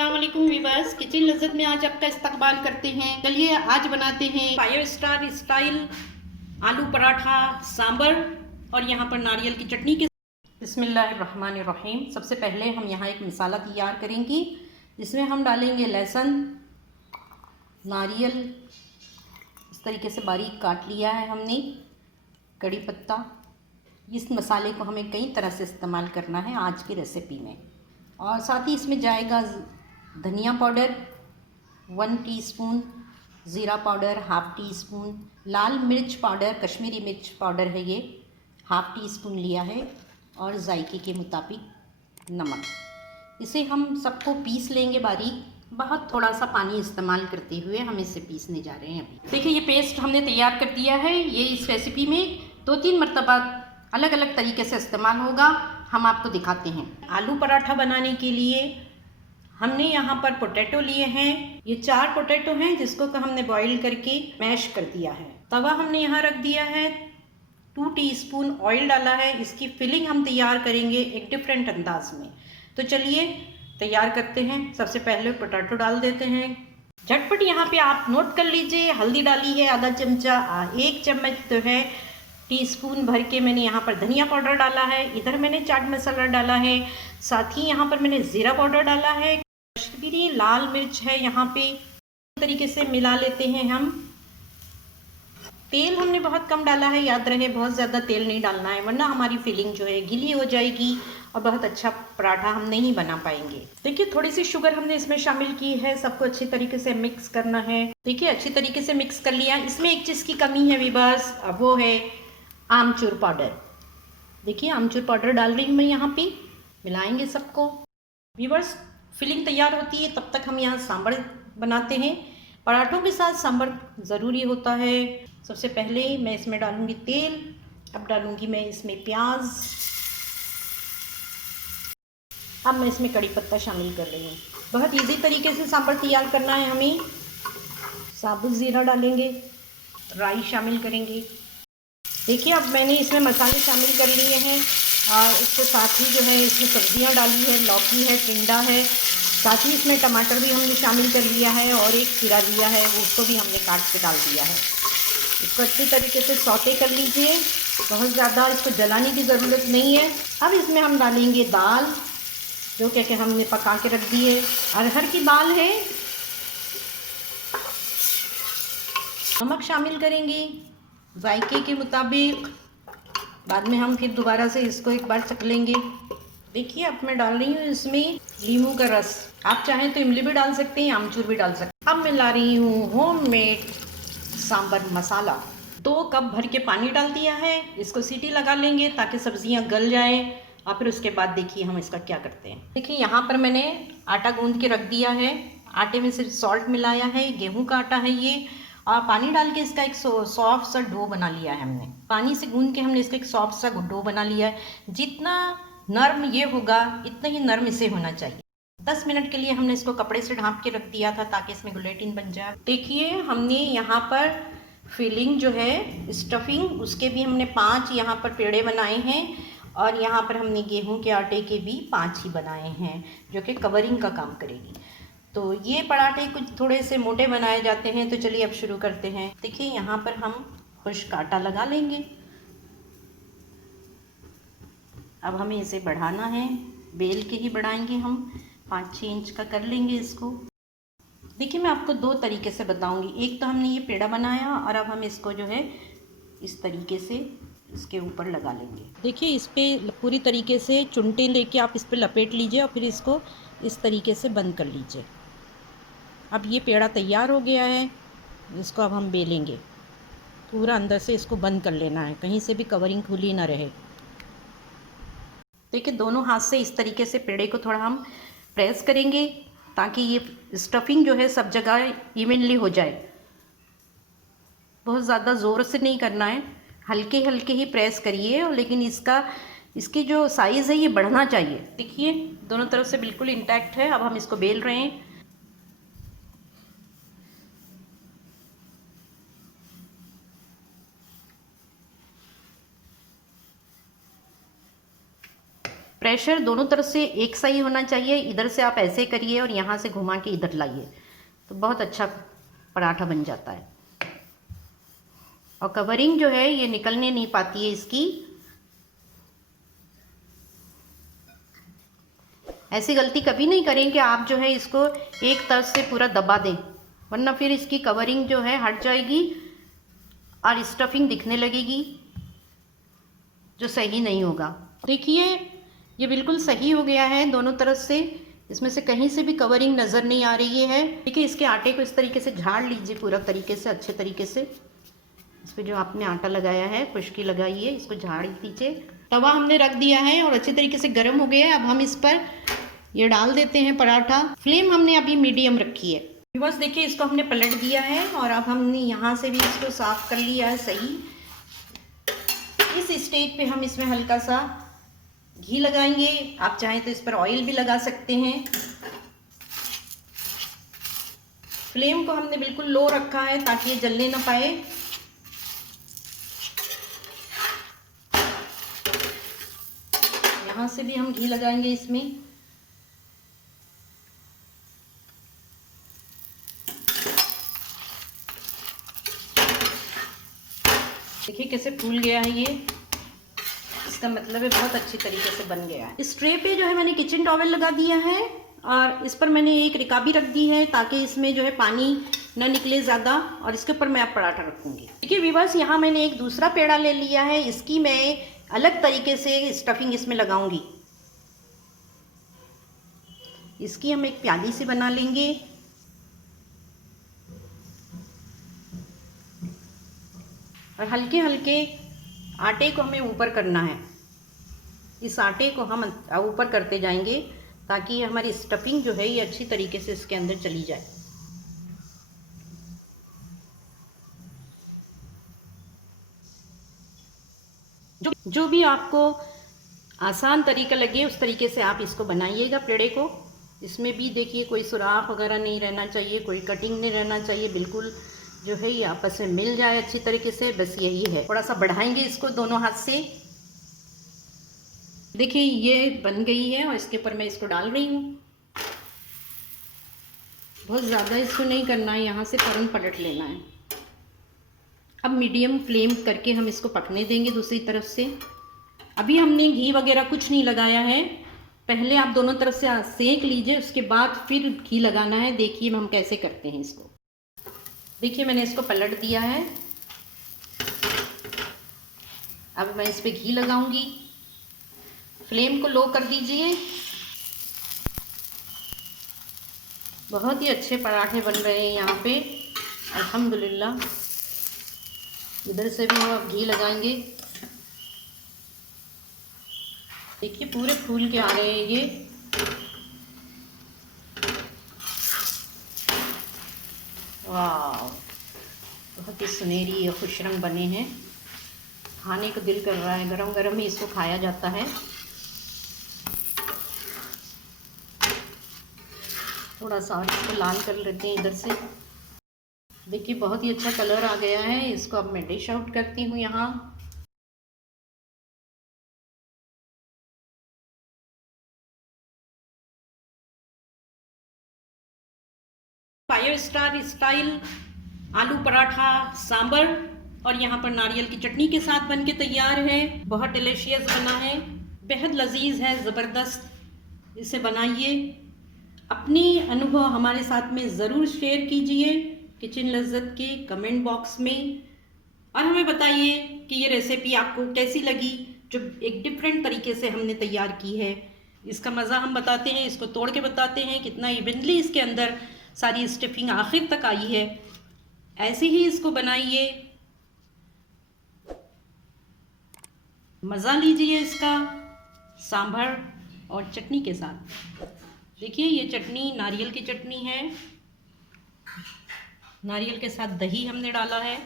अस्सलाम वालेकुम viewers, kitchen लज़्ज़त में आज आपका इस्तकबाल करते हैं। चलिए आज बनाते हैं 5 स्टार स्टाइल आलू पराठा सांबर और यहाँ पर नारियल की चटनी के। बिस्मिल्लाहिर्रहमानिर्रहीम। सबसे पहले हम यहाँ एक मसाला तैयार करेंगे जिसमें हम डालेंगे लहसुन, नारियल इस तरीके से बारीक काट लिया है हमने, कड़ी पत्ता। इस मसाले को हमें कई तरह से इस्तेमाल करना है आज की रेसिपी में। और साथ ही इसमें जाएगा धनिया पाउडर 1 टीस्पून, ज़ीरा पाउडर 1/2 टीस्पून, लाल मिर्च पाउडर कश्मीरी मिर्च पाउडर है ये 1/2 टीस्पून लिया है, और जायके के मुताबिक नमक। इसे हम सबको पीस लेंगे बारीक। बहुत थोड़ा सा पानी इस्तेमाल करते हुए हम इसे पीसने जा रहे हैं। अभी देखिए ये पेस्ट हमने तैयार कर दिया है। ये इस रेसिपी में 2-3 मरतबा अलग अलग तरीके से इस्तेमाल होगा, हम आपको दिखाते हैं। आलू पराठा बनाने के लिए हमने यहाँ पर पोटैटो लिए हैं। ये 4 पोटैटो हैं जिसको हमने बॉईल करके मैश कर दिया है। तवा हमने यहाँ रख दिया है, 2 टीस्पून ऑयल डाला है। इसकी फिलिंग हम तैयार करेंगे एक डिफरेंट अंदाज में। तो चलिए तैयार करते हैं। सबसे पहले पोटैटो डाल देते हैं। झटपट यहाँ पे आप नोट कर लीजिए, हल्दी डाली है आधा चमचा, 1 चम्मच तो है टीस्पून भर के मैंने यहाँ पर धनिया पाउडर डाला है। इधर मैंने चाट मसाला डाला है, साथ ही यहाँ पर मैंने ज़ीरा पाउडर डाला है। कश्मीरी लाल मिर्च है यहाँ पे। इस तरीके से मिला लेते हैं हम। तेल हमने बहुत कम डाला है, याद रहे बहुत ज़्यादा तेल नहीं डालना है वरना हमारी फिलिंग जो है गीली हो जाएगी और बहुत अच्छा पराठा हम नहीं बना पाएंगे। देखिए थोड़ी सी शुगर हमने इसमें शामिल की है। सबको अच्छी तरीके से मिक्स करना है। देखिए अच्छी तरीके से मिक्स कर लिया। इसमें एक चीज़ की कमी है वीवर्स, वो है आमचूर पाउडर। देखिए आमचूर पाउडर डाल रही हूँ मैं यहाँ पे। मिलाएंगे सबको। वीवर्स फिलिंग तैयार होती है तब तक हम यहाँ सांभर बनाते हैं। पराठों के साथ सांभर ज़रूरी होता है। सबसे पहले मैं इसमें डालूँगी तेल। अब डालूँगी मैं इसमें प्याज। अब मैं इसमें कड़ी पत्ता शामिल कर रही हूँ। बहुत इजी तरीके से सांभर तैयार करना है हमें। साबुत ज़ीरा डालेंगे, राई शामिल करेंगे। देखिए अब मैंने इसमें मसाले शामिल कर लिए हैं और इसके साथ ही जो है इसमें सब्जियां डाली है, लौकी है, टिंडा है, साथ ही इसमें टमाटर भी हमने शामिल कर लिया है और एक खीरा लिया है, उसको भी हमने काट के डाल दिया है। इसको अच्छी तरीके से सौते कर लीजिए, बहुत ज़्यादा इसको जलाने की ज़रूरत नहीं है। अब इसमें हम डालेंगे दाल, जो कि हमने पका के रख दी है। अरहर की दाल है। नमक शामिल करेंगे जायके के मुताबिक। बाद में हम फिर दोबारा से इसको एक बार चख लेंगे। देखिए अब मैं डाल रही हूँ इसमें नींबू का रस। आप चाहें तो इमली भी डाल सकते हैं, आमचूर भी डाल सकते हैं। अब मैं ला रही हूँ होममेड सांभर मसाला। 2 कप भर के पानी डाल दिया है। इसको सीटी लगा लेंगे ताकि सब्जियाँ गल जाएँ और फिर उसके बाद देखिए हम इसका क्या करते हैं। देखिए यहाँ पर मैंने आटा गूंद के रख दिया है। आटे में सिर्फ सॉल्ट मिलाया है, गेहूँ का आटा है ये, और पानी डाल के इसका एक सॉफ्ट सा डो बना लिया है हमने। पानी से गूंद के हमने इसका एक सॉफ्ट सा डो बना लिया है। जितना नर्म ये होगा इतना ही नर्म इसे होना चाहिए। 10 मिनट के लिए हमने इसको कपड़े से ढाँप के रख दिया था ताकि इसमें गुलेटिन बन जाए। देखिए हमने यहाँ पर फिलिंग जो है स्टफिंग, उसके भी हमने 5 यहाँ पर पेड़े बनाए हैं और यहाँ पर हमने गेहूँ के आटे के भी 5 ही बनाए हैं जो कि कवरिंग का काम करेगी। तो ये पराठे कुछ थोड़े से मोटे बनाए जाते हैं। तो चलिए अब शुरू करते हैं। देखिए यहाँ पर हम खुश्क आटा लगा लेंगे। अब हमें इसे बढ़ाना है, बेल के ही बढ़ाएंगे हम। 5-6 इंच का कर लेंगे इसको। देखिए मैं आपको 2 तरीके से बताऊंगी। एक तो हमने ये पेड़ा बनाया और अब हम इसको जो है इस तरीके से इसके ऊपर लगा लेंगे। देखिए इस पर पूरी तरीके से चुनटे लेके आप इस पर लपेट लीजिए और फिर इसको इस तरीके से बंद कर लीजिए। अब ये पेड़ा तैयार हो गया है। इसको अब हम बेलेंगे। पूरा अंदर से इसको बंद कर लेना है, कहीं से भी कवरिंग खुली ना रहे। देखिए दोनों हाथ से इस तरीके से पेड़े को थोड़ा हम प्रेस करेंगे ताकि ये स्टफिंग जो है सब जगह इवनली हो जाए। बहुत ज़्यादा ज़ोर से नहीं करना है, हल्के हल्के ही प्रेस करिए। लेकिन इसकी जो साइज़ है ये बढ़ना चाहिए। देखिए दोनों तरफ से बिल्कुल इंटैक्ट है। अब हम इसको बेल रहे हैं। प्रेशर दोनों तरफ से एक सा ही होना चाहिए। इधर से आप ऐसे करिए और यहाँ से घुमा के इधर लाइए तो बहुत अच्छा पराठा बन जाता है। और कवरिंग जो है ये निकलने नहीं पाती है इसकी। ऐसी गलती कभी नहीं करें कि आप जो है इसको एक तरफ से पूरा दबा दें, वरना फिर इसकी कवरिंग जो है हट जाएगी और स्टफिंग दिखने लगेगी जो सही नहीं होगा। देखिए ये बिल्कुल सही हो गया है दोनों तरफ से, इसमें से कहीं से भी कवरिंग नज़र नहीं आ रही है। देखिए इसके आटे को इस तरीके से झाड़ लीजिए पूरा तरीके से, अच्छे तरीके से। इस पर जो आपने आटा लगाया है, खुश्की लगाई है, इसको झाड़ दीजिए। तवा हमने रख दिया है और अच्छे तरीके से गर्म हो गया है। अब हम इस पर ये डाल देते हैं पराठा। फ्लेम हमने अभी मीडियम रखी है। बस देखिए इसको हमने पलट दिया है और अब हमने यहाँ से भी इसको साफ कर लिया है सही। इस स्टेज पे हम इसमें हल्का सा घी लगाएंगे। आप चाहें तो इस पर ऑयल भी लगा सकते हैं। फ्लेम को हमने बिल्कुल लो रखा है ताकि ये जलने ना पाए। यहाँ से भी हम घी लगाएंगे इसमें। देखिए कैसे फूल गया है ये, इसका मतलब है बहुत अच्छी तरीके से बन गया है। इस ट्रे पे जो है मैंने किचन टॉवल लगा दिया है और इस पर मैंने एक रिकाबी रख दी है ताकि इसमें जो है पानी न निकले ज़्यादा, और इसके ऊपर मैं अब पराठा रखूँगी। देखिए व्यूअर्स, यहाँ मैंने एक दूसरा पेड़ा ले लिया है। इसकी मैं अलग तरीके से स्टफिंग इसमें लगाऊंगी। इसकी हम एक प्याली से बना लेंगे। और हल्के हल्के आटे को हमें ऊपर करना है। इस आटे को हम ऊपर करते जाएंगे ताकि हमारी स्टफिंग जो है ये अच्छी तरीके से इसके अंदर चली जाए। जो भी आपको आसान तरीका लगे उस तरीके से आप इसको बनाइएगा पेड़े को। इसमें भी देखिए कोई सुराख वगैरह नहीं रहना चाहिए, कोई कटिंग नहीं रहना चाहिए, बिल्कुल जो है ये आपस में मिल जाए अच्छी तरीके से, बस यही है। थोड़ा सा बढ़ाएंगे इसको दोनों हाथ से। देखिए ये बन गई है और इसके ऊपर मैं इसको डाल रही हूँ। बहुत ज़्यादा इसको नहीं करना है, यहाँ से फ़ौरन पलट लेना है। अब मीडियम फ्लेम करके हम इसको पकने देंगे दूसरी तरफ से। अभी हमने घी वगैरह कुछ नहीं लगाया है, पहले आप दोनों तरफ से सेक लीजिए, उसके बाद फिर घी लगाना है। देखिए हम कैसे करते हैं इसको। देखिए मैंने इसको पलट दिया है। अब मैं इस पे घी लगाऊंगी। फ्लेम को लो कर दीजिए। बहुत ही अच्छे पराठे बन रहे हैं यहाँ पे अल्हम्दुलिल्लाह। इधर से भी हम अब घी लगाएंगे। देखिए पूरे फूल के आ रहे हैं ये। वाह, बहुत ही सुनहरी और खुश रंग बने हैं। खाने को दिल कर रहा है, गरम गरम ही इसको खाया जाता है। थोड़ा सा और इसको लाल कर लेते हैं इधर से। देखिए बहुत ही अच्छा कलर आ गया है। इसको अब मैं डिश आउट करती हूँ यहाँ। फाइव स्टार स्टाइल आलू पराठा सांबर और यहाँ पर नारियल की चटनी के साथ बन के तैयार है। बहुत डिलीशियस बना है, बेहद लजीज है, ज़बरदस्त। इसे बनाइए, अपनी अनुभव हमारे साथ में ज़रूर शेयर कीजिए किचन लज्जत के कमेंट बॉक्स में, और हमें बताइए कि ये रेसिपी आपको कैसी लगी, जो एक डिफरेंट तरीके से हमने तैयार की है। इसका मज़ा हम बताते हैं, इसको तोड़ के बताते हैं कितना इवनली इसके अंदर सारी स्टफिंग आखिर तक आई है। ऐसे ही इसको बनाइए, मज़ा लीजिए इसका सांभर और चटनी के साथ। देखिए ये चटनी नारियल की चटनी है, नारियल के साथ दही हमने डाला है,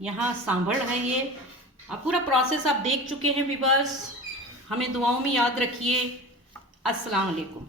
यहाँ सांभर है ये। अब पूरा प्रोसेस आप देख चुके हैं व्यूअर्स। हमें दुआओं में याद रखिए। अस्सलाम वालेकुम।